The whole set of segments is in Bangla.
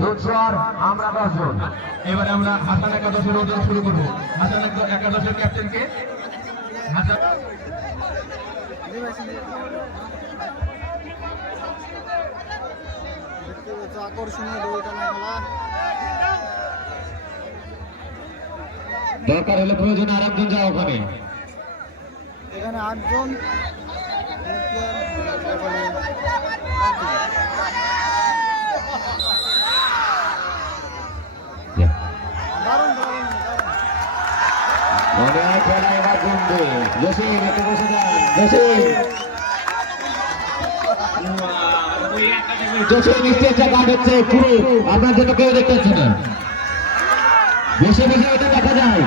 দুধচর আমরা 10 জন। এবারে আমরা হাসান একাদশের ওজন শুরু করব। হাসান একাদশের ক্যাপ্টেনকে হাসান আকর্ষণীয় দড়ি টানা খেলা। দরকার হলে প্রয়োজনে আরেকজন যাও ওখানে। এখানে 8 জন মনে হয় খেলা এবার জমবে। জসিম একটু বসে যান। জসিম স্টেজটা কাট হচ্ছে পুরো, আপনার জন্য কেউ দেখতে পাচ্ছে না, বসে বসে এটা দেখা যায়।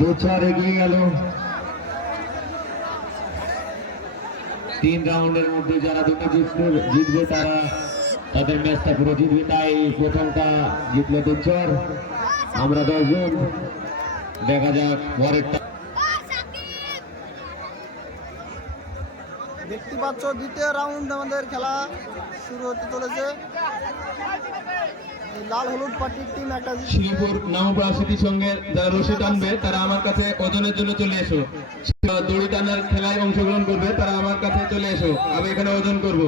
দুধচর এগিয়ে গেল। 3 রাউন্ডের মধ্যে যারা দুটো জিতবে তারা তাদের ম্যাচটা পুরো জিতবে। তাই প্রথমটা জিতলো দুধচর, আমরা 10 জন। দেখা যাক পরেরটা। দেখতে পাচ্ছ দ্বিতীয় রাউন্ড আমাদের খেলা শুরু হতে চলেছে। লাল হলুদ পার্টির টিম একটা শ্রীপুর নামপুরা সিটির সঙ্গে যারা রশি টানবে তারা আমার কাছে ওজনের জন্য চলে এসো। দড়ি টানার খেলায় অংশগ্রহণ করবে তারা আমার কাছে চলে এসো, আমি এখানে ওজন করব।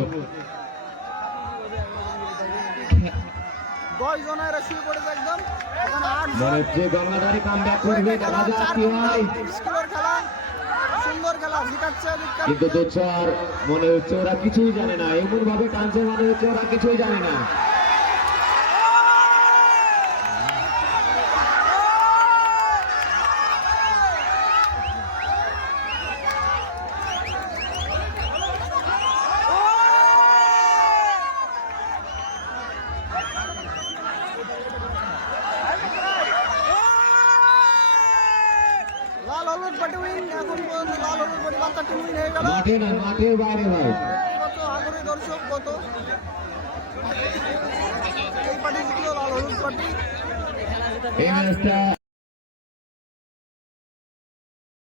10 জনেরা শুরু করেছে একদম। এখানে 8 জন মনে হচ্ছে গঙ্গাধারী কামব্যাক করবে, দেখা যাক কি হয়। স্কুলের খেলা, সুন্দর খেলা জিতাচ্ছে। কিন্তু দুধচর মনে হচ্ছে ওরা কিছুই জানে না, এমন ভাবে টানছে মনে হচ্ছে ওরা কিছুই জানে না। লাল হলুদ পার্টি উইন। এখন পর্যন্ত লাল হলুদ পার্টি বাচ্চা টিম উইন হয়ে গেল। মাঠে না, মাঠের বাইরে ভাই। কত আগ্রহী দর্শক, কত এই পার্টি জিতলো লাল হলুদ পার্টি। এই ম্যাচটা